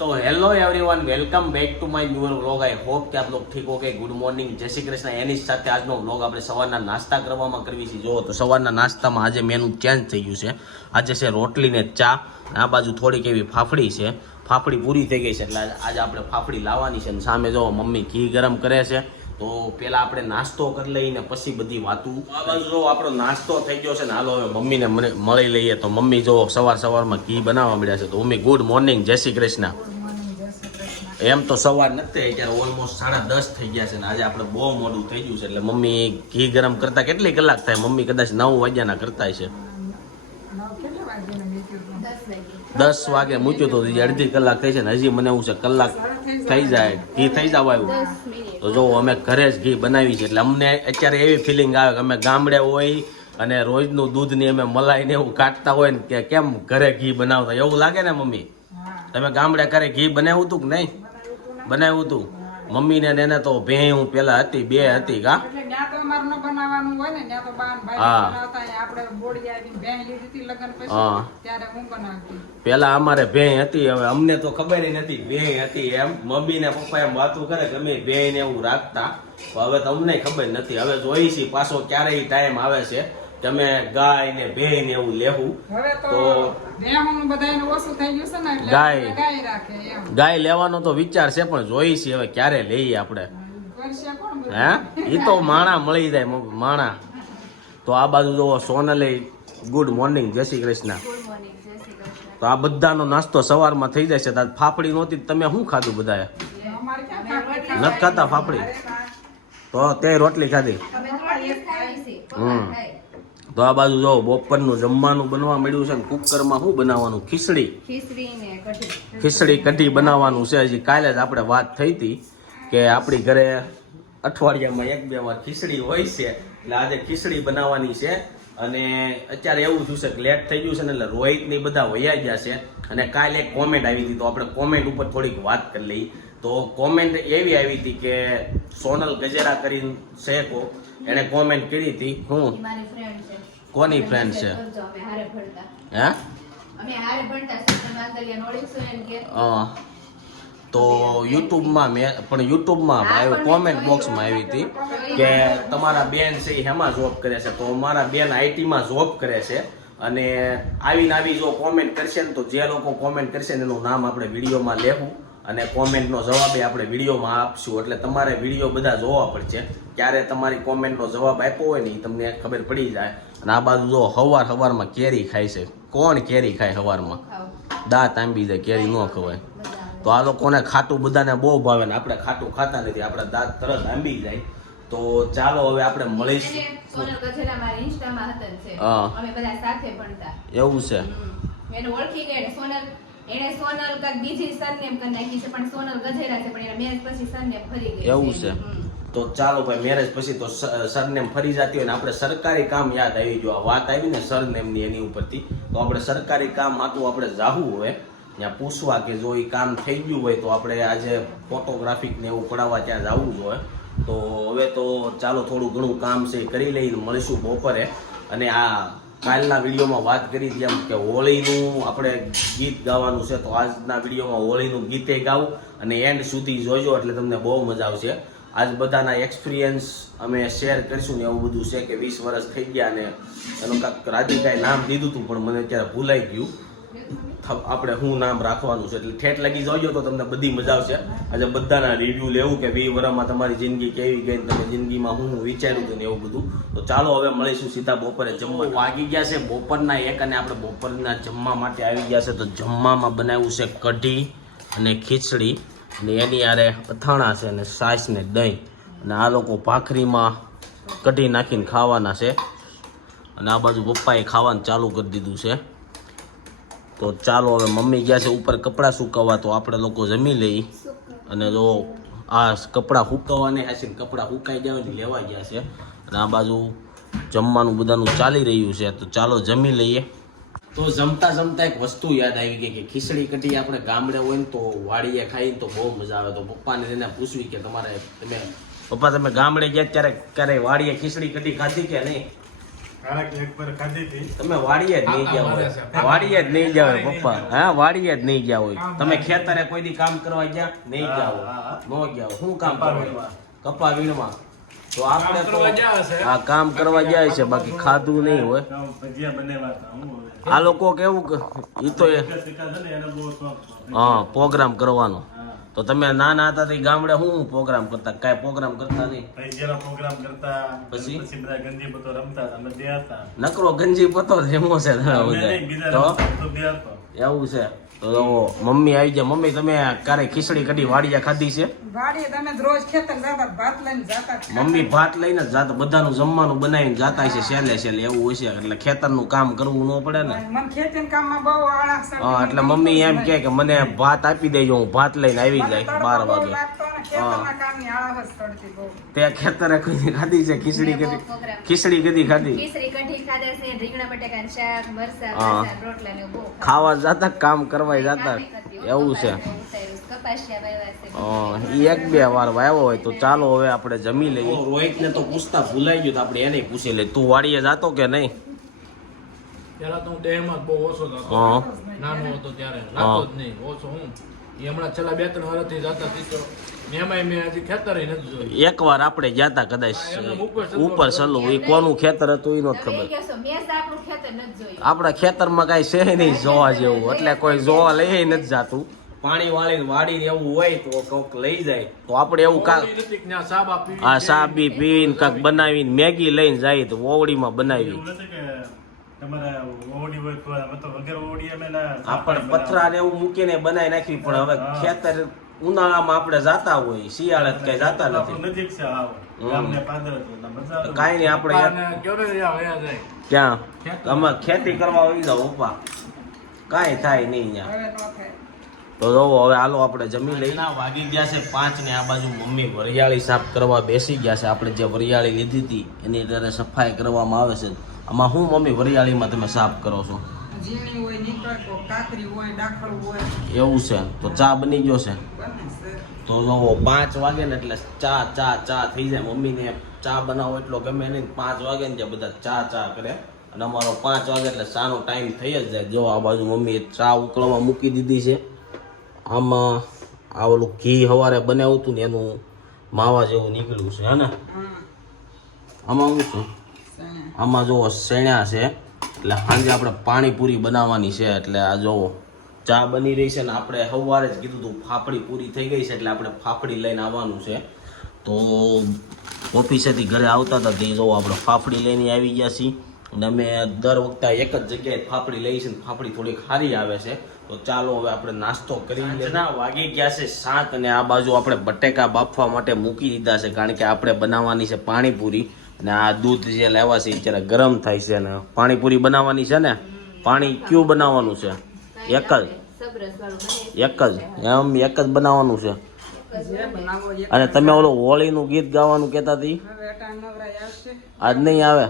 तो hello everyone welcome back to my newer vlog I hope કે આપ log ઠીક હો કે ગુડ મોર્નિંગ જય શ્રી કૃષ્ણ એની સાથે આજનો વ્લોગ આપણે સવારના નાસ્તા કરવામાં કરવી છે જો તો સવારના નાસ્તામાં આજે મેનુ ચેન્જ થઈ ગયું છે આજે છે રોટલી ને ચા આ બાજુ થોડીક એવી ફાફડી છે ફાફડી પૂરી થઈ ગઈ છે એટલે આજે આપણે ફાફડી લાવવાની છે અને સામે જો મમ્મી ઘી ગરમ કરે છે તો પેલા આપણે નાસ્તો કરી લઈને પછી બધી વાતું. આ બાજુ જો આપણો નાસ્તો થઈ ગયો છે ને હાલો હવે મમ્મીને મને મળી લઈએ. તો મમ્મી જો સવાર સવારમાં ઘી બનાવવા મળ્યા છે તો મમ્મી ગુડ મોર્નિંગ જય શ્રી કૃષ્ણ. એમ તો સવાર નથી અત્યારે ઓલમોસ્ટ સાડા દસ થઈ ગયા છે ને આજે આપણે બહુ મોડું થઈ ગયું છે એટલે મમ્મી ઘી ગરમ કરતા કેટલી કલાક થાય? મમ્મી કદાચ નવ વાગ્યાના કરતા છે દસ વાગે મૂક્યો તો હજી અડધી કલાક થઈ છે ને હજી મને એવું છે કલાક થઈ જાય ઘી થઈ જવા આવ્યું. તો જો અમે ઘરે જ ઘી બનાવી છે એટલે અમને અત્યારે એવી ફિલિંગ આવે કે અમે ગામડે હોય અને રોજનું દૂધની અમે મલાઈને એવું કાઢતા હોય ને કે કેમ ઘરે ઘી બનાવતા એવું લાગે ને મમ્મી? તમે ગામડે ઘરે ઘી બનાવ્યું હતું કે નહીં? બનાવ્યું હતું. મમ્મીને ને એને તો ભેં હું પેલા હતી બે હતી કા? પેલા અમારે ભેં હતી હવે અમને તો ખબર નથી ભેં હતી એમ. મમ્મી ને પપ્પા એમ વાતું કરે કે અમે ભેં ને એવું રાખતા. હવે તો અમને ખબર નથી. હવે જોઈ છીએ પાછો ક્યારેય ટાઈમ આવે છે. અમે ગાય ને ભેં ને એવું લેવું તો ગયું છે ને એટલે ગાય. ગાય રાખે એમ. ગાય લેવાનો તો વિચાર છે પણ જોઈ છીએ હવે ક્યારે લઈએ આપણે? હે? એ તો માણા મળી જાય માણા. તો આ બાજુ જોવો સોનલે ગુડ મોર્નિંગ જય શ્રી કૃષ્ણ. તો આ બધાનો નાસ્તો સવારમાં થઈ જાય છે તો ફાફડી નહોતી તો તમે શું ખાધું બધાએ? નથી ખાતા ફાફડી? તો તે રોટલી ખાધી. હમ. તો આ બાજુ જો બપોરનું જમવાનું બનવા મળ્યું છે ને કુકરમાં શું બનાવવાનું? ખીચડી. ખીચડી કઢી. બનાવવાનું છે. હજી કાલે જ આપણે વાત થઈ હતી કે આપણી ઘરે અઠવાડિયામાં એક બે વાર ખીચડી હોય છે. એટલે આજે ખીચડી બનાવવાની છે. અને અત્યારે એવું થયું છે કે લેટ થઈ ગયું છે ને એટલે રોહિત ને બધા વયા ગયા છે. અને કાલે એક કોમેન્ટ આવી હતી તો આપણે કોમેન્ટ ઉપર થોડીક વાત કરી લઈ તો કોમેન્ટ એવી આવી હતી કે સોનલ ગજેરા કરીને છે એણે કોમેન્ટ કરી હતી. હું? કોની મારી ફ્રેન્ડ છે. કોની friend છે? અમે હારે ભણતા. હે? અમે હારે ભણતા સિસ્ટમ આંતરિયા એમ કે. અ, તો યુટ્યુબમાં મેં પણ યુટ્યુબમાં આવ્યું કોમેન્ટ બોક્સમાં આવી હતી કે તમારા બેન છે એ હેમાં જોબ કરે છે? તો મારા બેન આઈટીમાં જોબ કરે છે અને આવીને આવી જો કોમેન્ટ કરશે ને તો જે લોકો કોમેન્ટ કરશે ને એનું નામ આપણે વિડીયોમાં લેવું અને કોમેન્ટનો જવાબ એ આપણે વિડીયોમાં આપશું. એટલે તમારે વીડિયો બધા જોવા પડશે. ક્યારે તમારી કોમેન્ટનો જવાબ આપ્યો હોય ને એ તમને ખબર પડી જાય. અને આ બાજુ જો હવાર હવારમાં કેરી ખાય છે. કોણ કેરી ખાય હવારમાં? દાંત આંબી જાય કેરી ન ખવાય. તો આ લોકોને ખાટું બધાને બહુ ભાવે ને આપણે ખાટું ખાતા નથી આપણા દાંત તરત આંબી જાય. તો ચાલો હવે આપણે મળીશું. એવું છે. ઓળખી સોનલ એને સોનલ કાંઈક બીજી સરનેમ કરી નાખી છે પણ સોનલ ગજેરા છે પણ એને મેરેજ પછી સરનેમ ફરી ગઈ એવું છે. તો ચાલો ભાઈ મેરેજ પછી તો સરનેમ ફરી જતી હોય ને આપણે સરકારી કામ યાદ આવી જો આ વાત આવી ને સરનેમની એની ઉપરથી તો આપણે સરકારી કામ હતું આપણે જાવું હોય ત્યાં પૂછવા કે જો એ કામ થઈ ગયું હોય તો આપણે આજે ફોટોગ્રાફિક ને એવું પડાવવા ત્યાં જવું હોય. તો હવે તો ચાલો થોડું ઘણું કામ છે એ કરી લઈને મળીશું બપોરે. અને આ કાલના વિડીયોમાં વાત કરી હતી એમ કે હોળીનું આપણે ગીત ગાવાનું છે, તો આજના વિડીયોમાં હોળીનું ગીતે ગાવું અને એન્ડ સુધી જોજો એટલે તમને બહુ મજા આવશે. આજ બધાના એક્સપિરિયન્સ અમે શેર કરીશું ને એવું બધું છે કે વીસ વર્ષ થઈ ગયા અને એનું કાંક રાધિકાએ નામ દીધું હતું, પણ મને અત્યારે ભૂલાઈ ગયું. આપણે શું નામ રાખવાનું છે, એટલે ઠેઠ લગી જોયો તો તમને બધી મજા આવશે. આજે બધાના રિવ્યૂ લેવું કે વી વરામાં તમારી જિંદગી કેવી ગઈ તમે જિંદગીમાં હું વિચાર્યું હતું ને એવું બધું. તો ચાલો હવે મળીશું સીધા બપોરે જમવા. વાગી ગયા છે, બપોરના એક અને આપણે બપોરના જમવા માટે આવી ગયા છે, તો જમવામાં બનાવ્યું છે કઢી અને ખીચડી અને એની આરે અથાણા છે અને સાસ ને દહીં. અને આ લોકો ભાખરીમાં કઢી નાખીને ખાવાના છે. અને આ બાજુ પપ્પાએ ખાવાનું ચાલુ કરી દીધું છે. તો ચાલો હવે મમ્મી ગયા છે ઉપર કપડાં સુકવવા, તો આપણે લોકો જમી લઈ. અને જો આ કપડાં સુકવવાને હશે ને કપડાં સુકાઈ ગયા ને લેવા ગયા છે. અને આ બાજુ જમવાનું બધાનું ચાલી રહ્યું છે, તો ચાલો જમી લઈએ. તો જમતા જમતા એક વસ્તુ યાદ આવી ગઈ કે ખીચડી કઢી આપણે ગામડે હોય ને તો વાડીએ ખાઈને તો બહુ મજા આવે. તો પપ્પાને એને પૂછવી કે તમારે તમે પપ્પા, તમે ગામડે ગયા ત્યારે ક્યારેય વાડીએ ખીચડી કઢી ખાધી કે નહીં? તમે વાડીએ જ નહીં ગયા હોય. વાડીએ જ નહીં ગયા હોય પપ્પા. હા વાડીએ જ નહીં ગયા હોય. તમે ખેતરે કોઈ દી કામ કરવા ગયા? નહીં ગયા હોય. હા, હા. નો ગયા હોય. શું કામ કરવા કપા વીણવા તો આપણે તો. આ કામ કરવા જાય છે બાકી ખાધું નહીં હોય. આ લોકો કેવું કે ઈ તો એ છે. હા પ્રોગ્રામ કરવાનો. તો તમે નાના હતા તે ગામડે હું પ્રોગ્રામ કરતા? કાંઈ પ્રોગ્રામ કરતા નહીં? જરા પ્રોગ્રામ કરતા પછી? પછી બધા ગંજી પતો રમતા અમે બે હતા. નકરો ગંજી પતો જેમો છે તો? એવું છે. તો મમ્મી આવી જાય મમ્મી તમે ક્યારે ખીચડી કઢી વાડિયા ખાધી છે? વાડીએ તમે જ રોજ ખેતર જતા ભાત લઈને જતા મમ્મી ભાત લઈને જાતા બધાનું જમવાનું બનાવીને જાતા છે સહેલે છેલ્લે એવું હોય છે એટલે ખેતરનું કામ કરવું ન પડે ને. મને ખેતીના કામમાં બહુ આળસ ચડતી. હા એટલે મમ્મી એમ કહે કે મને ભાત આપી દેજો હું ભાત લઈને આવી જાય બાર વાગે. લાગતો ને ખેતરના કામની આળસ ચડતી બહુ. તે ખેતરે કોઈ ખાધી છે? ખીચડી કદી ખીચડી કદી ખાધી? ખીચડી કઢી ખાધું. ખાવા જતા કામ કરવા જાતા હો, એવું છે. એક બે વાર વાવ્યો હોય તો ચાલો હવે આપણે જમી લઈએ. રોહિત ને તો પૂછતા ભૂલાઈ ગયું તો આપણે એને પૂછી લઈએ. તું વાડીએ જાતો કે નહીં? પેલા તો હું ડેમાં બહુ ઓછો હતો નાનો હતો ત્યારે. લાગતો જ નહીં. ઓછો હું. એ હમણાં છેલ્લા બે ત્રણ વર્ષથી જતા હતી તો એમાંય મેં હજી ખેતર નથી જોયું. એક વાર આપણે ગયા હતા કદાચ ઉપર સલ્લો એ કોનું ખેતર હતું એનો જ ખબર. આપણું ખેતરમાં કાંઈ છે નહીં જોવા જેવું. એટલે કોઈ જોવા લઈ નથી જાતું. પાણી વાળીને વાડી એવું હોય તો કોક લઈ જાય. તો આપણે એવું કા ઓલી નથી કે ત્યાં સાબા પીવી આ સાબી પીને કાંક બનાવીને મેગી લઈને જાય તો ઓવડીમાં બનાવી એવું નથી કે તમારે ઓવડી હોય તો અમે તો વગર ઓવડી અમે ના આપણે પથરા ને એવું મૂકીને બનાવી નાખવી પણ હવે ખેતર ઉનાળામાં આપણે જાતા હોય શિયાળે તો કઈ જાતા નથી. કાંઈ નહીં આપણે ક્યાં? અમે ખેતી કરવા આવી જાવ પપ્પા કાંઈ થાય નહીં થાય તો જોવો હવે હાલો આપણે જમી લઈ વાગી ગયા છે પાંચ ને આ બાજુ મમ્મી વરિયાળી સાફ કરવા બેસી ગયા છે. આપણે જે વરિયાળી લીધી હતી એની અત્યારે સફાઈ કરવામાં આવે છે. આમાં હું મમ્મી વરિયાળીમાં તમે સાફ કરો છો? ઝીણી હોય નીકળ કોક કાકરી હોય ડાખળ હોય. એવું છે. તો ચા બની ગયો છે. તો જોવો પાંચ વાગે ને એટલે ચા ચા ચા થઈ જાય. મમ્મીને ચા બનાવો એટલો ગમે નહીં. પાંચ વાગે ને બધા ચા ચા કરે. અને અમારો પાંચ વાગે એટલે ચાનો ટાઈમ થઈ જ જાય. જો આ બાજુ મમ્મીએ ચા ઉકળવા મૂકી દીધી છે. આમાં આ ઓલું ઘી સવારે બનાવ્યું હતું ને એનું માવા જેવું નીકળ્યું છે હે ને? આમાં શું છું? આમાં જોવો શેણ્યા છે. એટલે સાંજે આપણે પાણીપુરી બનાવવાની છે. એટલે આ જોવો ચા બની રહી છે ને આપણે સવારે જ કીધું હતું ફાફડી પૂરી થઈ ગઈ છે એટલે આપણે ફાફડી લઈને આવવાનું છે. તો ઓફિસેથી ઘરે આવતા હતા તે જોવો આપણે ફાફડી લઈને આવી ગયા છીએ. અને અમે દર વખતે એક જ જગ્યાએ ફાફડી લઈ છે ફાફડી થોડી ખારી આવે છે. તો ચાલો હવે આપણે નાસ્તો કરી ના વાગી ગયા છે સાત અને આ બાજુ આપણે બટેકા બાફવા માટે મૂકી દીધા છે કારણ કે આપણે બનાવવાની છે પાણીપુરી. અને આ દૂધ જે લાવ્યા છે એ જરા ગરમ થાય છે અને પાણીપુરી બનાવવાની છે ને? પાણી કયું બનાવવાનું છે? એક જ. એક જ. એમ એક જ બનાવવાનું છે. અને તમે ઓલો હોળીનું ગીત ગાવાનું કહેતા હતી આજ નહીં આવે?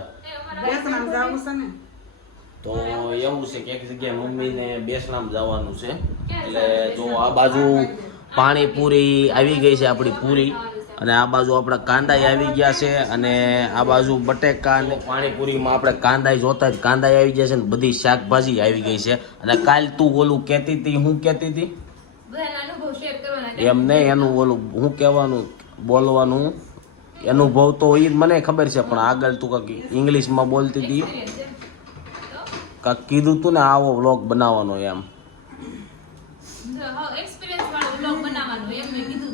તો એવું છે કે એક જગ્યાએ મમ્મીને બેસરામ જવાનું છે. એટલે જો આ બાજુ પાણીપુરી આવી ગઈ છે આપણી પૂરી. અને આ બાજુ આપણા કાંદા આવી ગયા છે અને આ બાજુ બટેકા અને પાણીપુરીમાં આપણે કાંદા જોતા જ કાંદા આવી ગયા છે ને બધી શાકભાજી આવી ગઈ છે. અને કાલ તું ઓલું કહેતી હતી હું કહેતી હતી એમ નહીં એનું ઓલું હું કહેવાનું બોલવાનું અનુભવ તો એ મને ખબર છે પણ આગળ તું કાંઈક ઇંગ્લિશમાં બોલતી હતી કાંઈક કીધું તું ને આવો વ્લોગ બનાવવાનો એમ. તો હા, experience વાળો vlog બનાવવાનો એમ મેં કીધું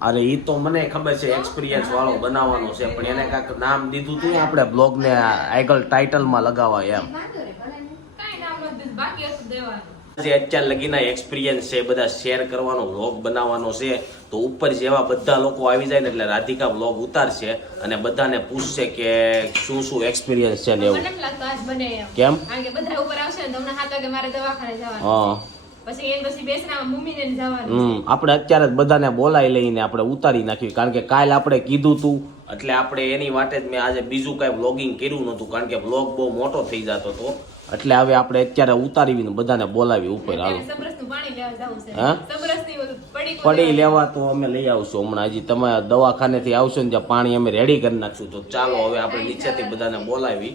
અરે એ તો મને ખબર છે એક્સપિરિયન્સ વાળો બનાવવાનો છે પણ એને કાંક નામ દીધું હતું આપણે આપણે બ્લોગને આગળ ટાઇટલમાં લગાવવા એમ. જે અત્યાર લગીના એક્સપિરિયન્સ છે બધા શેર કરવાનો વ્લોગ બનાવવાનો છે. તો ઉપર જેવા બધા લોકો આવી જાય ને એટલે રાધિકા વ્લોગ ઉતારશે અને બધાને પૂછશે કે શું શું એક્સપિરિયન્સ છે ને એવું. કેમ? બધા ઉપર આવશે ને તમને હાથ વાગે મારે દવાખાને જવાનું હા. આપણે અત્યારે જ બધાને બોલાવી લઈને આપણે ઉતારી નાખ્યું. કારણ કે કાલ આપણે કીધું તું એટલે આપણે એની માટે જ મેં આજે બીજું કાંઈ વ્લોગિંગ કર્યું નહોતું કારણ કે બ્લોગ બહુ મોટો થઈ જતો હતો. એટલે હવે આપણે અત્યારે ઉતારીને બધાને બોલાવી ઉપર? સબરસની પડી લેવા. તો અમે લઈ આવશું. હમણાં હજી તમે દવાખાનેથી આવશો ને ત્યાં પાણી અમે રેડી કરી નાખશું. તો ચાલો હવે આપણે નીચેથી બધાને બોલાવી.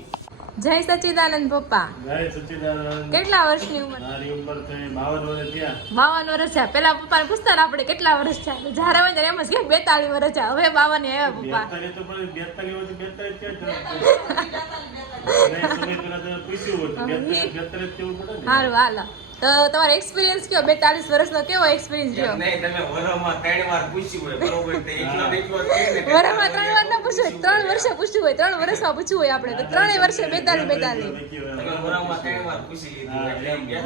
જય સચિદાનંદ પપ્પા. જય સચિદાનંદ. કેટલા વર્ષની ઉંમર? મારી ઉંમર થઈ બાવન વર્ષ થયા. બાવન વર્ષ છે પેલા પપ્પાને પૂછતા આપણે કેટલા વર્ષ થયા. જ્યારે હોય ત્યારે એમ જ કે બેતાલીસ વર્ષ થયા. હવે બાવન આવ્યા પપ્પા. બેતાલીસ તો પણ બેતાલીસ વર્ષ બેતાલીસ ક્યાં થયા? સારું હાલો. તો તમારો એક્સપિરિયન્સ કયો? બેતાલીસ વર્ષનો કેવો એક્સપિરિયન્સ રહ્યો? નહીં તમે વરમાં ત્રણ વાર પૂછ્યું હોય બરોબર? તે એકલો એકલો જ કહે ને કે વરમાં ત્રણ વાર ના પૂછ્યું હોય ત્રણ વર્ષે પૂછ્યું હોય ત્રણ વર્ષમાં પૂછ્યું હોય આપણે તો ત્રણેય વર્ષે બેતાલીસ બેતાલીસ.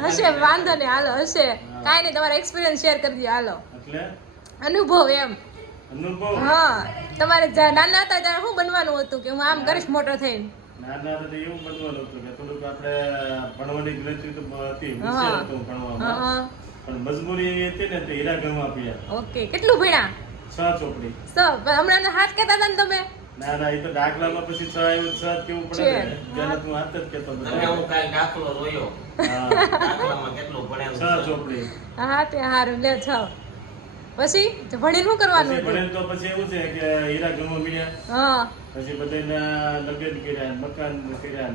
હશે વાંધો નહીં હાલો હશે. કાંઈ નહીં તમારો એક્સપિરિયન્સ શેર કરી દો હાલો. અનુભવ એમ. અનુભવ? હા તમારે જ્યાં નાના હતા ત્યારે શું બનવાનું હતું? કે હું આમ કરીશ મોટો થઈને? નાના હતા એવું બનવાનું હતું કે થોડુંક આપણે ભણવાની ગ્રંથિ તો હતી હોશિયાર હતો ભણવામાં. પણ મજબૂરી એવી હતી ને તો હીરા ગણવા આપ્યા. ઓકે કેટલું ભણ્યા? છ ચોપડી. સો હમણાં હાથ કેતા હતા ને તમે? ના ના એ તો દાખલામાં પછી છ એવું છ કેવું પડે ને. છે. પહેલા તું હાથ જ કેતો તમે હું કાલ દાખલો રોયો? દાખલામાં કેટલું છ ચોપડી. હા તે હારું. લે છ. પછી ભણીને શું કરવાનું ભણેલ તો પછી એવું છે કે હીરા ગણવા મળ્યા હા. પછી બધાના લગ્ન કર્યા મકાન કર્યા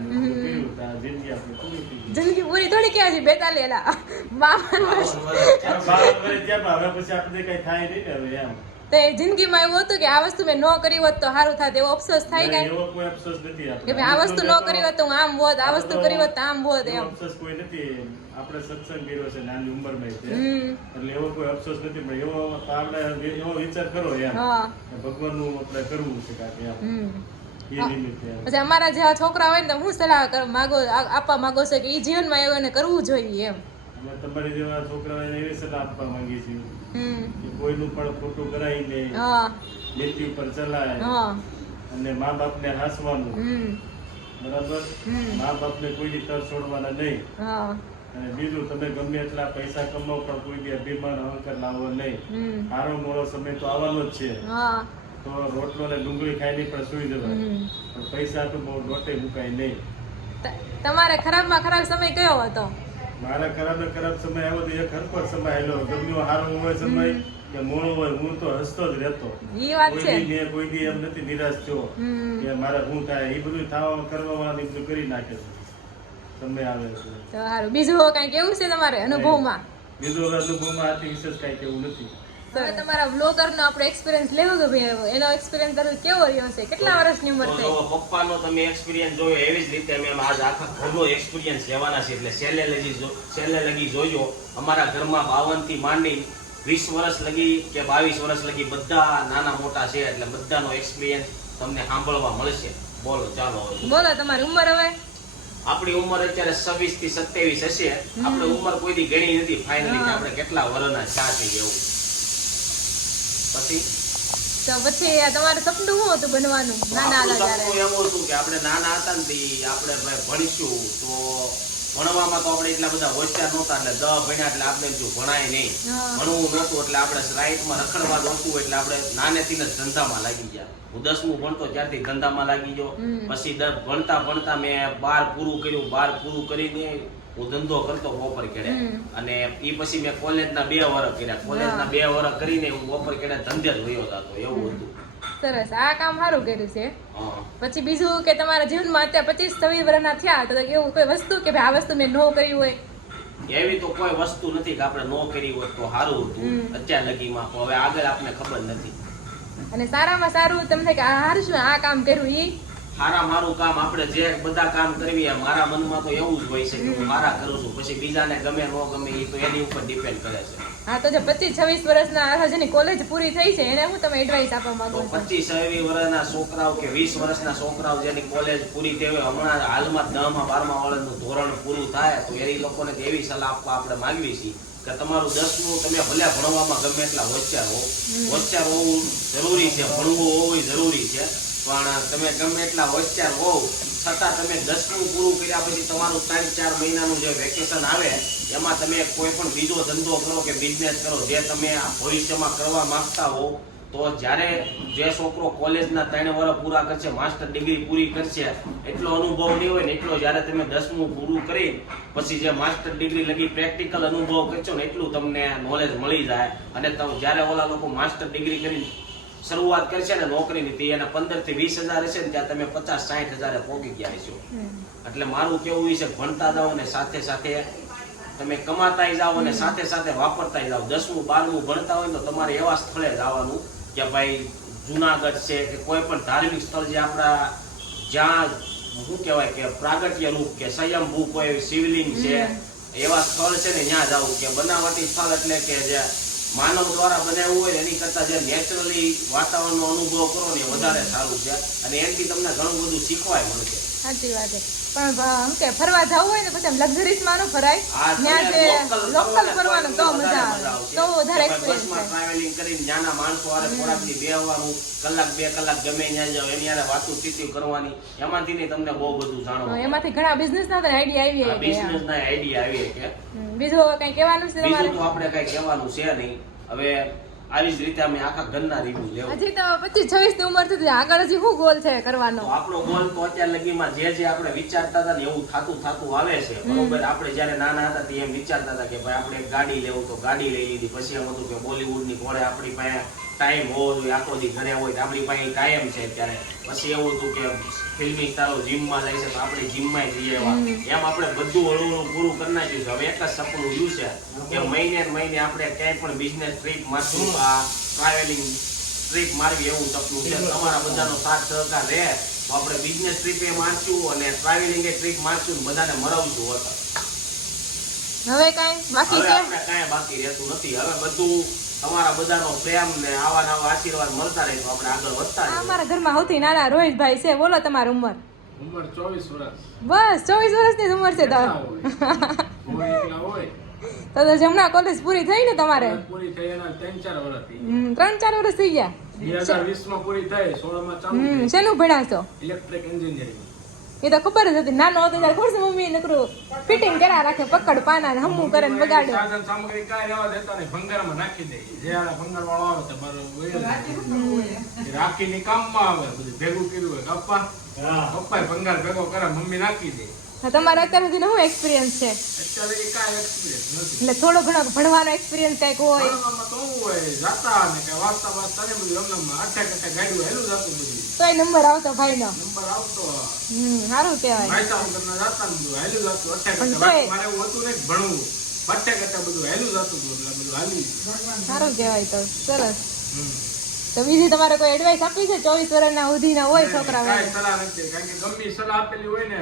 જિંદગી આપણી પૂરી જિંદગી પૂરી થોડી ક્યાં છે? બેતાલી લેલા બાવન વર્ષ. વર્ષ. પણ હવે પછી આપણે કઈ થાય નહીં ને હવે એમ. તો એ જિંદગીમાં એવું હતું કે આ વસ્તુ મેં ન કરી હોત તો સારું થાત એવો અફસોસ થાય કાંઈ? એવો કોઈ અફસોસ નથી કે આ વસ્તુ ન કરી હોત. તો હું આમ હોત આ વસ્તુ કરી હોત તો આમ હોત એમ. અફસોસ કોઈ નથી. આપણે સત્સંગ કર્યો છે નાની ઉંમરમાં એટલે એવો કોઈ અફસોસ નથી પણ એવો આપણે એવો વિચાર કરો એમ. ભગવાનનું આપણે કરવું છે કાંઈક એમ. પછી અમારા જેવા છોકરા હોય ને હું સલાહ માગો આપવા માંગો છો કે એ જીવનમાં એવું કરવું જોઈએ એમ. અમે તમારી જેવા છોકરાઓને એવી સલાહ આપવા માંગીએ છીએ. કોઈ કે કોઈનું પણ ખોટું કરાવીને હા. નીતિ ઉપર ચલાય. અને મા બાપને હાસવાનું. હમ. બરાબર. મા બાપને કોઈની તર છોડવાના નહીં. અને બીજું તમે ગમે એટલા પૈસા કમાવો પણ કોઈ બી અભિમાન અહંકાર લાવવો નહીં. સારો મોડો સમય તો આવવાનો જ છે. તો રોટલો ને ડુંગળી ખાઈ પણ સુઈ જવાય. પણ પૈસા તો બહુ દોટે મુકાય નહીં. તમારે ખરાબમાં ખરાબ સમય કયો હતો? મારા ખરાબ ને ખરાબ સમય આવ્યો તો એક હરકો સમય આવેલો ગમ્યો સારો હોય સમય કે મોડો હોય હું તો હસતો જ રહેતો. વાત છે. કોઈ દી એમ નથી નિરાશ થયો. કે મારે હું થાય એ બધું થાવા કરવા વાળા બધું કરી નાખે છે. સમય આવે છે. તો સારું બીજું કઈ કેવું છે તમારે અનુભવમાં? બીજું હવે અનુભવમાં આથી વિશેષ કાંઈ કેવું નથી. હવે તમારા બ્લોગર નો આપણે એક્સપિરિયન્સ લેવો કે ભાઈ? એનો એક્સપિરિયન્સ તારો કેવો રહ્યો છે? કેટલા વર્ષની ઉંમર થઈ? પપ્પાનો તમે એક્સપિરિયન્સ જોયો એવી જ રીતે અમે આજ આખા ઘરનો એક્સપિરિયન્સ લેવાના છે એટલે છેલ્લે લગી જો- છેલ્લે લગી જોજો. અમારા ઘરમાં બાવનથી માંડી વીસ વર્ષ લગી કે બાવીસ વર્ષ લગી બધા નાના મોટા છે. એટલે બધાનો એક્સપિરિયન્સ તમને સાંભળવા મળશે. બોલો ચાલો બોલો તમારી ઉંમર હવે? આપણી ઉંમર અત્યારે છવ્વીસથી સત્યાવીસ હશે. આપણે ઉંમર કોઈ દી ગણી નથી ફાઇનલી આપણે કેટલા વર્ષના ચા થઈ જવું પછી? તો પછી તમારે સપનું શું હતું બનવાનું? નાના હતા સપનું એવું હતું કે આપણે નાના હતા ને આપણે ભાઈ ભણીશું તો ભણવામાં તો આપણે એટલા બધા હોશિયાર નહોતા એટલે દહ ભણ્યા એટલે આપણે જો ભણાય નહીં. ભણવું નહોતું એટલે આપણે રાઈટમાં રખડવા નહોતું એટલે આપણે નાનેથી જ ધંધામાં લાગી ગયા. હું દસમું ભણતો ત્યારથી ધંધામાં લાગી ગયો. પછી દસ ભણતા ભણતા મેં બાર પૂરું કર્યું બાર પૂરું કરીને હું ધંધો કરતો બપોર કેડે અને એ પછી મેં કોલેજના બે વર્ષ કર્યા. કોલેજના બે વર્ષ કરીને હું બપોર કેડે ધંધે જ વયો હતો એવું હતું. સરસ. આ કામ સારું કર્યું છે. પછી બીજું કે તમારા જીવનમાં અત્યારે પચીસ છવ્વીસ વર્ષના થયા તો એવું કોઈ વસ્તુ કે ભાઈ આ વસ્તુ મેં નો કરી હોય? એવી તો કોઈ વસ્તુ નથી કે આપણે નો કરી હોય તો સારું હતું. અત્યાર લગીમાં હવે આગળ આપણે ખબર નથી. અને સારામાં સારું તમને કે આ શું આ કામ કર્યું ઈ? સારા મારું કામ આપણે જે બધા કામ કરવી મારા મનમાં તો એવું જ હોય છે કે હું મારા કરું છું. પછી બીજાને ગમે ન ગમે એ તો એની ઉપર ડિપેન્ડ કરે છે. હા તો જે પચીસ છવ્વીસ વર્ષના જેની કોલેજ પૂરી થઈ છે એને હું તમે એડવાઇસ આપવા તો માંગો છો? પચીસ છવ્વીસ વર્ષના છોકરાઓ કે વીસ વર્ષના છોકરાઓ જેની કોલેજ પૂરી થઈ હોય હમણાં હાલમાં દસમા બારમા વાળાનું ધોરણ પૂરું થાય તો એ લોકોને તો એવી સલાહ આપવા આપણે માંગવી છીએ કે તમારું દસમું તમે ભલે ભણવામાં ગમે એટલા હોશિયાર હો હોશિયાર હોવું જરૂરી છે ભણવું હોવું જરૂરી છે પણ તમે ગમે એટલા હોશિયાર હોવ, છતાં તમે દસમું પૂરું કર્યા પછી તમારું ત્રણ ચાર મહિનાનું જે વેકેશન આવે, એમાં તમે કોઈ પણ બીજો ધંધો કરો કે બિઝનેસ કરો, જે તમે ભવિષ્યમાં કરવા માંગતા હો તો જ્યારે જે છોકરો કોલેજના ત્રણ વર્ષ પૂરા કરશે માસ્ટર ડિગ્રી પૂરી કરશે, એટલો અનુભવ નહીં હોય ને એટલો જ્યારે તમે દસમું પૂરું કરી, પછી જે માસ્ટર ડિગ્રી લગી પ્રેક્ટિકલ અનુભવ કરશો ને એટલું તમને નોલેજ મળી જાય. અને તમે જ્યારે ઓલા લોકો માસ્ટર ડિગ્રી કરી શરૂઆત કરશે ને નોકરીની તે એના પંદરથી વીસ હજાર હશે ને ત્યાં તમે પચાસ સાઠ હજારે પહોંચી ગયા છો એટલે મારું કેવું છે ભણતા જાઓ ને સાથે સાથે તમે કમાતાય જાઓ અને સાથે સાથે વાપરતાય જાઓ. દસમું બારમું ભણતા હોય તો તમારે એવા સ્થળે જવાનું કે ભાઈ જુનાગઢ છે કે કોઈ પણ ધાર્મિક સ્થળ જે આપણા જ્યાં શું કહેવાય કે પ્રાગટ્ય રૂપ કે સ્વયંભૂ કોઈ શિવલિંગ છે એવા સ્થળ છે ને ત્યાં જવું કે બનાવટી સ્થળ એટલે કે જે માનવ દ્વારા બનાવ્યું હોય એની કરતાં જે નેચરલી વાતાવરણનો અનુભવ કરો ને વધારે સારું છે. અને એનાથી તમને ઘણું બધું શીખવાય મળશે સાચી વાત છે. પણ હું શું કે ફરવા જવું હોય ને પછી આમ લક્ઝરીઝમાં નું ફરાય ત્યાં જે લોકલ ફરવાનું તો મજા આવે. તો વધારે એક્સપિરિયન્સ થાય. ટ્રાવેલિંગ કરીને નાના માણસો હારે બે બેહવાનું કલાક બે કલાક ગમે ત્યાં જાવ એની હારે વાતું કરવાની. એમાંથી ને તમને બહુ બધું જાણો એમાંથી ઘણા બિઝનેસ ના આઈડિયા આવી જાય business ના આઈડિયા આવી કે. બીજું કઈ કહેવાનું છે તમારે બીજું તો આપણે કઈ કહેવાનું છે નહીં. હવે આવી જ રીતે અમે આખા ઘરના રિવ્યુ લેવું. હજી તો પચીસ છવ્વીસની ઉંમર સુધી આગળ હજી શું ગોલ છે કરવાનો? આપણો ગોલ તો અત્યાર લગીમાં જે જે આપણે વિચારતા હતા ને એવું થાતું થાતું આવે છે. બરોબર આપણે જ્યારે નાના હતા તે એમ વિચારતા હતા કે ભાઈ આપણે એક ગાડી લેવું તો ગાડી લઈ લીધી. પછી એમ હતું કે બોલીવુડની ઘોડે આપણી પાસે ટાઈમ હોવો જોઈએ આખો દી ઘરે હોય આપણી પાસે કાયમ છે ત્યારે પછી એવું હતું કે ફિલ્મી તારો જીમમાં જાય છે તો આપણે જીમમાં જઈએ એવા એમ આપણે બધું હળવું હળવું પૂરું કરી નાખ્યું છે. હવે એક જ સપનું રહ્યું છે કે મહિને મહિને આપણે ક્યાંય પણ બિઝનેસ ટ્રીપ મારશું આ ટ્રાવેલિંગ ટ્રીપ મારવી એવું સપનું છે. તમારા બધાનો સાથ સહકાર રહે. તો આપણે બિઝનેસ ટ્રીપે મારશું અને ટ્રાવેલિંગ ટ્રીપ મારશું બધાને મરાવશું હતા હવે કઈ બાકી છે? આપણે કાંઈ બાકી રહેતું નથી. હવે બધું તમારા બધાનો પ્રેમ ને આવા નવા આશીર્વાદ મળતા રહે તો આપણે આગળ વધતા રહીએ. અમારા ઘરમાં સૌથી નાના રોહિતભાઈ છે. બોલો તમારી ઉંમર. ઉંમર ચોવીસ વર્ષ. બસ ચોવીસ વર્ષની ઉંમર છે તો કેટલા હોય? હોય એકલા હોય. તો તો જમણા કોલેજ પૂરી થઈ ને તમારે? પૂરી થઈ એના ત્રણ ચાર વર્ષ થઈ હમ, ત્રણ ચાર વર્ષ થઈ ગયા. બે હજાર વીસમાં પૂરી થઈ સોળમાં ચાલુ હમ શેનું ભણ્યા છો ઇલેક્ટ્રિક એન્જિનિયરિંગ એ તો ખબર જ હતી. નાનો હતો ત્યારે ખુશ મમ્મી નકરું ફિટિંગ કર્યા રાખે પકડ પાના ને હમું કરે ને બગાડે. સાધન સામગ્રી કાંઈ રહેવા દેતા ભંગારમાં નાખી દે. જે આ ભંગાર વાળો આવે તો. કામમાં આવે. બધું ભેગું કર્યું હોય કપ્પા કપ્પા ભંગાર ભેગો કરે મમ્મી નાખી દે. તમારે અત્યાર સુધીનો શું એક્સપિરિયન્સ છે? એટલે થોડો ઘણો ભણવાનો એક્સપિરિયન્સ કંઈક હોય. જાતા ને કે વાંચતા વાંચતા ને બધું એમને ગાડ્યું હેલું જતું બધું. તોય નંબર આવતો ભાઈનો. નંબર આવતો. હમ સારું કહેવાય. ને પણ તોય- મારે એવું હતું ભણવું. અઠ્ઠા કટ્ટા બધું હેલું જતું હતું એટલે બધું હાલી સારું કહેવાય તો સરસ. તો બીજી તમારે કોઈ એડવાઇસ આપી છે? ચોવીસ વર્ષના સુધીના હોય છોકરા કાંઈ સલાહ નથી. કારણ કે ગમે સલાહ આપેલી હોય ને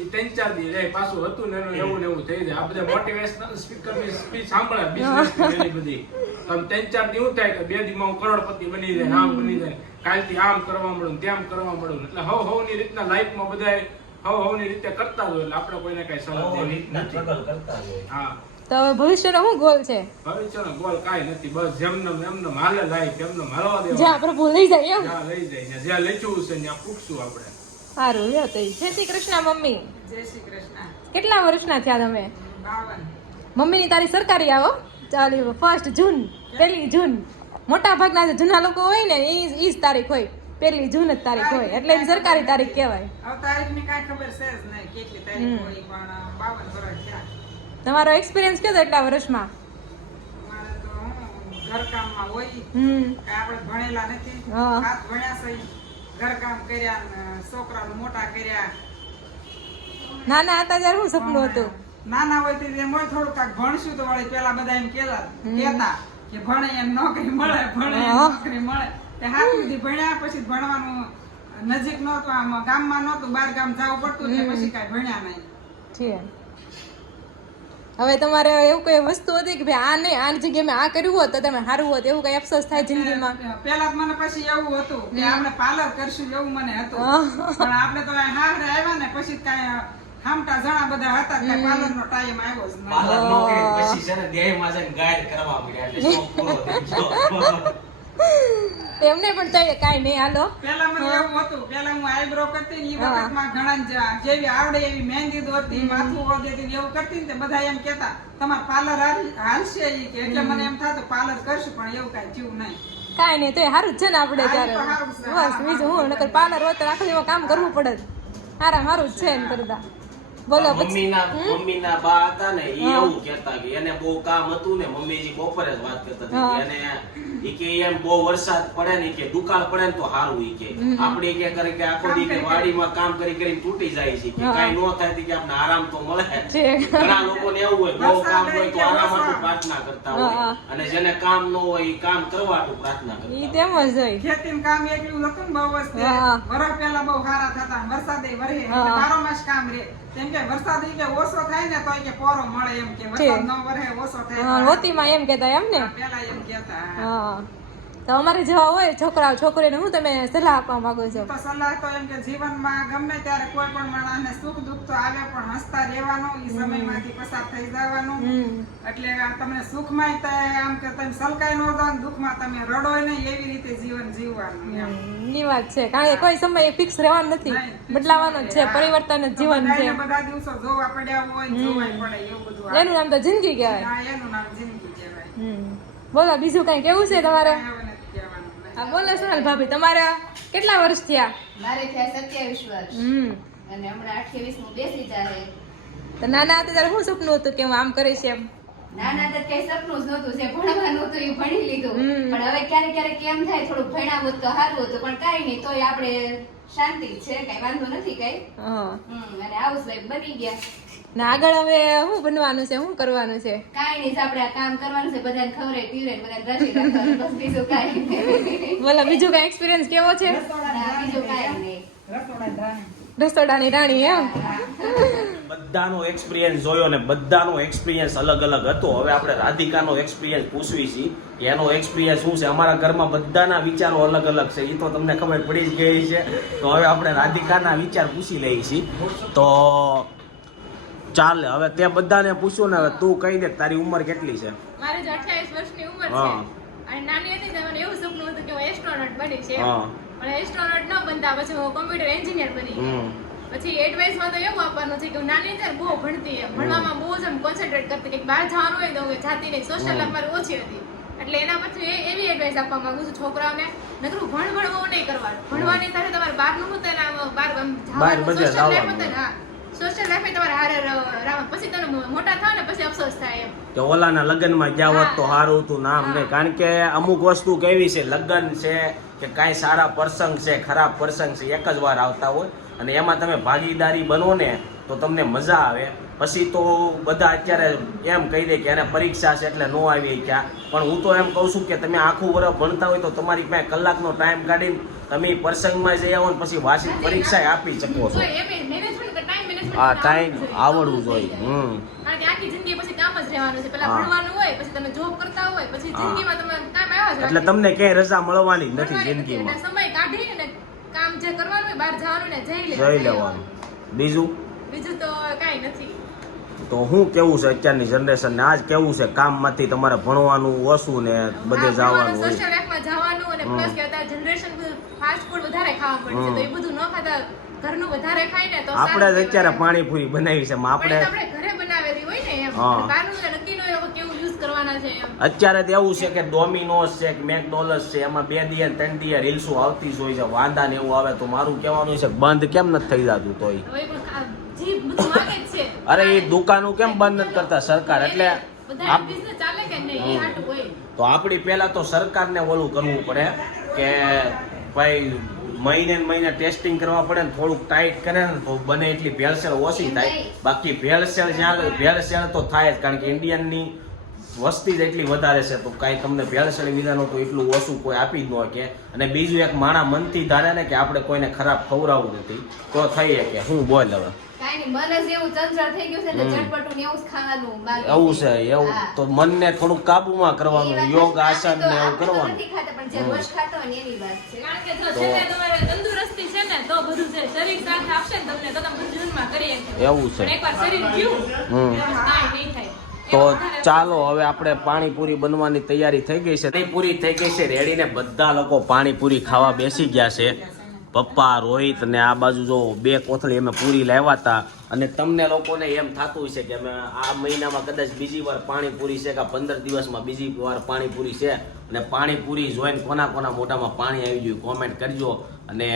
એ ત્રણ ચાર દી પાછું હતું ને એનું એવું ને એવું થઈ જાય. આ બધા મોટિવેશનલ સ્પીકરની સ્પીચ સાંભળે બિઝનેસ બધી. તમે ત્રણ ચાર દી એવું થાય કે બે દી હું કરોડપતિ બની જાય આમ બની જાય. કાલથી આમ કરવા મળું તેમ કરવા મળું એટલે હવ હવની રીતના લાઈફમાં બધા હવ હવની રીતે કરતા હોય એટલે આપણે કોઈને કઈ સલાહ દેવી નથી. હા. તો હવે ભવિષ્યનો શું ગોલ છે? ભવિષ્યનો ગોલ કાઈ નથી બસ જેમને એમને હાલે લાઈફ એમને હાલવા દેવા જ્યાં લઈ જાય એમ. જ્યાં લઈ જાય ને જ્યાં લઈ જવું છે ત્યાં પૂછશું આપણે. સારું લ્યો તો. જય શ્રી કૃષ્ણ મમ્મી. જય શ્રી કૃષ્ણ. કેટલા વર્ષના થયા તમે? મમ્મીની તારી સરકારી આવો. ચાલી ફર્સ્ટ જૂન પહેલી જૂન. મોટા ભાગના જે જૂના લોકો હોય ને એ ઈ જ તારીખ હોય. પહેલી જૂન જ તારીખ હોય. એટલે એની સરકારી તારીખ કહેવાય. હવે તારીખની કાંઈ ખબર છે જ નહીં કેટલી તારીખ હોય પણ બાવન વર્ષ થયા. તમારો એક્સપિરિયન્સ કયો એટલા વર્ષમાં? ઘરકામમાં હોય. આપણે ભણેલા નથી. હા. ભણ્યા છે ઘરકામ કર્યા છોકરાને મોટા કર્યા. નાના હતા ત્યારે શું સપનું હતું? નાના હોય ત્યારે એમ હોય થોડુંક કાંઈક ભણશું તો વળી પેલા બધા એમ કેલા કેતા કે ભણે એમ નોકરી મળે ભણે એમ નોકરી મળે. તે હાથ સુધી ભણ્યા પછી ભણવાનું નજીક નહોતું આમ ગામમાં નહોતું બાર ગામ જવું પડતું પછી કાંઈ ભણ્યા નહીં. હવે તમારે એવું કઈ વસ્તુ હતી કે ભાઈ આ નહીં આ જગ્યાએ મેં આ કર્યું હોત તો તમે સારું હોત એવું કઈ અફસોસ થાય જિંદગીમાં? પેલા મને પછી એવું હતું કે આપણે પાર્લર કરશું એવું મને હતું. પણ આપણે તો હારે આવ્યા ને પછી કાંઈ હામટા જણા બધા હતા કે પાર્લર નો ટાઈમ આવ્યો જ પાર્લર નો પછી છે ને દેહમાં જઈને ગાઈડ કરવા મળ્યા એટલે. એમને પણ ચાલે કાંઈ નહીં હાલો. પેલા મને એવું હતું પેલા હું આઈબ્રો કરતી ને એ વખતમાં ઘણા જેવી આવડે એવી મહેંદી દોરતી માથું ઓદેતી ને એવું કરતી ને બધા એમ કેતા તમાર પાર્લર હાલશે ઈ કે. એટલે મને એમ થતું પાર્લર કરશું પણ એવું કઈ જીવ નહીં. કાઈ નહીં તો સારું જ છે ને આપણે ત્યારે. સારું. બસ બીજું હું. નકર પાર્લર હોય તો આખો દિવસ કામ કરવું પડે જ. મારું જ છે એમ કરતા. બોલો મમ્મીના મમ્મીના બા હતા ને ઈ એવું કહેતા કે એને બહુ કામ હતું ને મમ્મીજી બપોરે જ વાત કરતા હતા કે એને ઈ કે એમ બહુ વરસાદ પડે ને કે દુકાળ પડે ને તો સારું ઈ કે. આપણે કે કરે કે આખો દી કે વાડીમાં કામ કરી કરીને તૂટી જાય છે કે કાઈ નો થાય કે આપણે આરામ તો મળે. ઘણા લોકોને એવું હોય બહુ કામ હોય તો આરામ હાટુ પ્રાર્થના કરતા હોય. અને જેને કામ નો હોય ઈ કામ કરવા હાટુ પ્રાર્થના કરતા ઈ તેમ જ હોય. ખેતીનું કામ એટલું હતું બહુ વસ્તુ. તે. વરસ પહેલા બહુ સારા થતા વરસાદે વરે બારો માસ કામ રે. કેમ કે વરસાદ ઈ કે ઓછો થાય ને તો કે પોરો મળે એમ કે વરસાદ ન વરહે ઓછો થાય. હોતીમાં એમ કેતા એમ ને? પેલા એમ કેતા હા. તો અમારે જેવા હોય છોકરા છોકરીને હું તમે સલાહ આપવા માંગો છો? તો સલાહ તો એમ કે જીવનમાં ગમે ત્યારે કોઈ પણ માણસને સુખ દુઃખ તો આવે પણ હસતા રહેવાનું એ સમયમાંથી પસાર થઈ જવાનું. એટલે તમને સુખમાં તે આમ કે તમે સલકાઈ ન ને દુઃખમાં તમે રડોય નહીં એવી રીતે જીવન જીવવાનું ની વાત છે. કારણ કે કોઈ સમય ફિક્સ રહેવાનું નથી. બદલાવાનું જ છે. પરિવર્તન જ જીવન છે. બધા દિવસો જોવા પડ્યા હોય જોવાય પડે એવું બધું એનું નામ તો જિંદગી કહેવાય. એનું નામ જિંદગી કહેવાય. બોલો બીજું કઈ કેવું છે તમારે. હા બોલો સોનલ ભાભી તમારે કેટલા વર્ષ થયા? મારે થયા સત્યાવીસ વર્ષ. હમ. અને હમણાં અઠ્યાવીસનું બેસી જાય તો નાના હતા ત્યારે શું સપનું હતું કે હું આમ કરીશ એમ? નાના હતા કઈ સપનું જ નહોતું જે ભણવાનું હતું એ ભણી લીધું. પણ હવે ક્યારેક ક્યારેક કેમ થાય થોડું ભણાવું તો સારું હતું પણ કાંઈ નહીં તોય આપણે શાંતિ છે કઈ વાંધો નથી કઈ. હમ અને હાઉસ વાઈફ બની ગયા. ને આગળ હવે શું બનવાનું છે શું કરવાનું છે? કાંઈ નહીં આપણે આ કામ કરવાનું છે બધાને ખવરે પીવરે બધાને રસી રાખવાનું બસ બીજું કાંઈ બોલો બીજું કઈ એક્સપિરિયન્સ કેવો છે? બીજું કાંઈ નહીં રસોડાની રાણી. એમ? બધાનો એક્સપિરિયન્સ જોયો ને બધાનો એક્સપિરિયન્સ અલગ અલગ હતો. હવે આપણે રાધિકાનો એક્સપિરિયન્સ પૂછવી છીએ એનો એક્સપિરિયન્સ શું છે? અમારા ઘરમાં બધાના વિચારો અલગ અલગ છે. એ તો તમને ખબર પડી જ ગઈ છે. તો હવે આપણે રાધિકાના વિચાર પૂછી લઈએ છીએ. તો ચાલે હવે તે બધાને પૂછ્યું ને હવે તું કહી દે તારી ઉંમર કેટલી છે? મારી જો 28 વર્ષની ઉંમર છે. અને નાની હતી ત્યારે એવું સપનું હતું કે હું એસ્ટ્રોનોટ બની છે. હા. પણ એસ્ટ્રોનોટ ન બનતા પછી હું કમ્પ્યુટર એન્જિનિયર બની પછી એડવાઇસમાં તો એવું આપવાનું છે કે હું નાની ત્યારે બહુ ભણતી એમ. ભણવામાં બહુ જ એમ કોન્સન્ટ્રેટ કરતી કે બહાર જવાનું હોય તો હું જાતી નહીં. સોશિયલ લાઈફ ઓછી હતી. એટલે એના પછી એ- એવી એડવાઇસ આપવા માંગુ છું છોકરાઓને. નકરું ભણ ભણવું નહીં કરવાનું. ભણવાની સાથે તમારે બહારનું હું તેના બહાર બહાર હતું હા. સોશિયલ તમારે હારે રાવ પછી તમે મોટા થાવ ને પછી અફસોસ થાય એમ. કે ઓલાના લગ્નમાં ગયા હોત તો સારું હતું નામ. કારણ કે અમુક વસ્તુ કેવી છે લગ્ન છે કે કાંઈ સારા પ્રસંગ છે ખરાબ પ્રસંગ છે એક જ વાર આવતા હોય. અને એમાં તમે ભાગીદારી બનો ને તો તમને મજા આવે. પછી તો બધા અત્યારે એમ કહી દે કે એને પરીક્ષા છે એટલે નો આવી ક્યાં પણ હું તો એમ કહું છું કે તમે આખું વર્ષ ભણતા હોય તો તમારી પાસે કલાકનો ટાઈમ કાઢીને તમે પ્રસંગમાં જઈ આવો ને પછી વાર્ષિક પરીક્ષા આપી શકો છો. આ ટાઈમ આવડવું જોઈએ. હમ. કારણ કે આખી જિંદગી પછી કામ જ રહેવાનું છે. પેલા ભણવાનું હોય પછી તમે જોબ કરતા હોય પછી જિંદગીમાં તમે કામ આવ્યા જ એટલે તમને ક્યાંય રજા મળવાની નથી જિંદગીમાં. સમય કાઢી અને કામ જે કરવાનું હોય બહાર જવાનું ને જઈ લેવાનું. જઈ લેવાનું. બીજું? બીજું તો કાંઈ નથી. તો શું કેવું છે અત્યારની જનરેશન ને? આજ કેવું છે કામમાંથી તમારે ભણવાનું ઓછું ને બધે જવાનું હોય. સોશિયલ લાઈફમાં જવાનું અને પ્લસ કે અત્યારે જનરેશન ફાસ્ટ ફૂડ વધારે ખાવા પડે છે. તો એ બધું ન ખાતા ઘરનું વધારે ખાય ને તો આપણે જ અત્યારે. પાણીપુરી બનાવી છે આપણે આપણે ઘરે બનાવેલી હોય ને એમ. બહારનું નક્કી ન હોય કેવું યુઝ કરવાના છે એમ. અત્યારે તો એવું છે કે ડોમિનોસ છે કે મેકડોનલ્ડ છે એમાં બે દિયર ત્રણ દિયર રીલ્સો આવતી જ હોય છે વાંધા ને એવું આવે તો મારું કહેવાનું છે કે બંધ કેમ નથી થઈ જતું તોય? અરે એ દુકાનો કેમ બંધ નથી કરતા? સરકાર એટલે તો આપણી પહેલા તો સરકારને ઓલું કરવું પડે કે ભાઈ મહિને મહિને ટેસ્ટિંગ કરવા પડે ને થોડુંક ટાઈટ કરે ને તો બને એટલી ભેળસેળ ઓછી થાય. બાકી ભેળસેળ જ્યાં ભેળસેળ તો થાય જ કારણ કે ઇન્ડિયનની વસ્તી જ એટલી વધારે છે તો કાંઈ તમને ભેળસેળ વિધાનો તો એટલું ઓછું કોઈ આપી જ ન કે અને બીજું એક માણા મનથી ધારે ને કે આપણે કોઈને ખરાબ ખવડાવવું નથી તો થઈ શકે. હું બોલ હવે. એવું ચંચળ થઈ ગયું છે એવું જ ખાવાનું બાકી એવું છે એવું હા. તો મનને થોડુંક કાબુમાં કરવાનું યોગ. આસન ને એવું કરવાનું. નથી ખાતા પણ જે હમ. રોજ ખાતો હોય ને એની વાત છે. કારણ કે જો તો- છે ને તમારે તંદુરસ્તી છે ને તો બધું છે શરીર સાથ આપશે ને તમને તો તમે બધું જીવનમાં કરી શકશો. એવું છે તો ચાલો હવે આપણે પાણીપુરી બનવાની તૈયારી થઈ ગઈ છે. પૂરી થઈ ગઈ છે, રેડીને બધા લોકો પાણીપુરી ખાવા બેસી ગયા છે. પપ્પા, રોહિત ને આ બાજુ જો બે કોથળી અમે પૂરી લાવ્યા હતા અને તમને લોકોને એમ થતું હશે કે અમે આ મહિનામાં કદાચ બીજી વાર પાણીપુરી છે કે પંદર દિવસમાં બીજી વાર પાણીપુરી છે. અને પાણીપુરી જોઈને કોના કોના મોટામાં પાણી આવી ગયું કોમેન્ટ કરજો. અને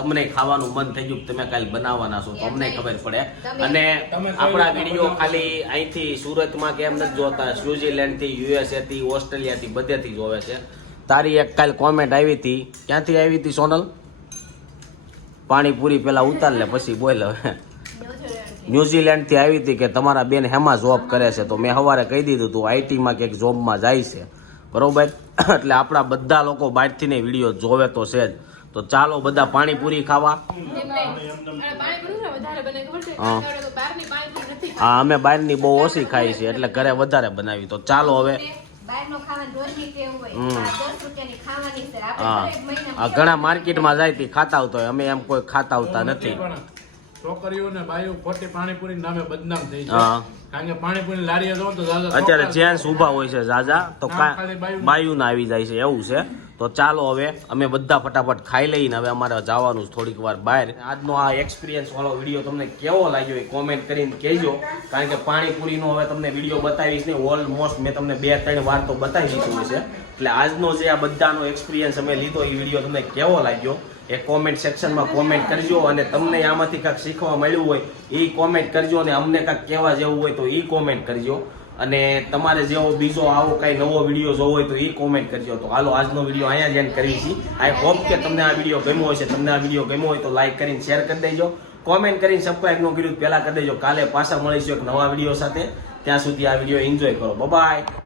તમને ખાવાનું મન થઈ ગયું કે તમે કાલે બનાવવાના છો તો અમને ખબર પડે. અને આપણા વીડિયો ખાલી અહીંથી સુરતમાં કે એમ નથી જોતા સ્વિટ્ઝરલેન્ડથી યુએસએ થી ઓસ્ટ્રેલિયા થી બધેથી જોવે છે. તારી એક કાલ કોમેન્ટ આવી હતી. ક્યાંથી આવી હતી સોનલ? પાણીપુરી પેલા ઉતાર લે પછી બોલ હવે. ન્યુઝીલેન્ડથી આવી હતી કે તમારા બેન હેમાં જોબ કરે છે તો મેં સવારે કહી દીધું તું આઈટીમાં કે જોબમાં જાય છે. બરોબર? એટલે આપણા બધા લોકો બહારથી ને વીડિયો જોવે તો છે જ. તો ચાલો બધા પાણીપુરી ખાવા. હા. અમે બહારની બહુ ઓછી ખાઈ છે એટલે ઘરે વધારે બનાવી. તો ચાલો હવે. હા. દરેક મહિને આ ઘણા માર્કેટમાં જાય તે ખાતા આવતા હોય. અમે એમ કોઈ ખાતા આવતા નથી. ખોટી પાણીપુરી નામે બદનામ થઈ છે કારણ કે પાણીપુરી લારીએ જો તો દાદા અત્યારે જેન્ટ્સ ઊભા હોય છે ઝાઝા તો બાયુ. બાયું આવી જાય છે એવું છે. તો ચાલો હવે અમે બધા ફટાફટ ખાઈ લઈને હવે અમારે જવાનું છે થોડીક વાર બહાર. આજનો આ એક્સપિરિયન્સ વાળો વીડિયો તમને કેવો લાગ્યો એ કોમેન્ટ કરીને કહેજો. કારણ કે પાણીપુરીનો હવે તમને વીડિયો બતાવીશ ને ઓલમોસ્ટ મેં તમને બે ત્રણ વાર તો બતાવી દીધું છે એટલે આજનો જે આ બધાનો એક્સપિરિયન્સ અમે લીધો એ વીડિયો તમને કેવો લાગ્યો? એ કોમેન્ટ સેક્શનમાં કોમેન્ટ કરજો અને તમને આમાંથી કાંઈક શીખવા મળ્યું હોય એ કોમેન્ટ કરજો અને અમને કાંઈક કહેવા જેવું હોય તો એ કોમેન્ટ કરજો. અને તમારે જેવો બીજો આવો કાંઈ નવો વીડિયો જોવો હોય તો એ કોમેન્ટ કરજો. તો હાલો, આજનો વીડિયો અહીંયા જ એન્ડ કરી છીએ. આઈ હોપ કે તમને આ વીડિયો ગમ્યો હશે. તમને આ વીડિયો ગમ્યો હોય તો લાઇક કરીને શેર કરી દેજો. કોમેન્ટ કરીને સબસ્ક્રાઈબ ન કર્યું પહેલાં કરી દેજો. કાલે પાછા મળીશું એક નવા વીડિયો સાથે. ત્યાં સુધી આ વીડિયો એન્જોય કરો. બાય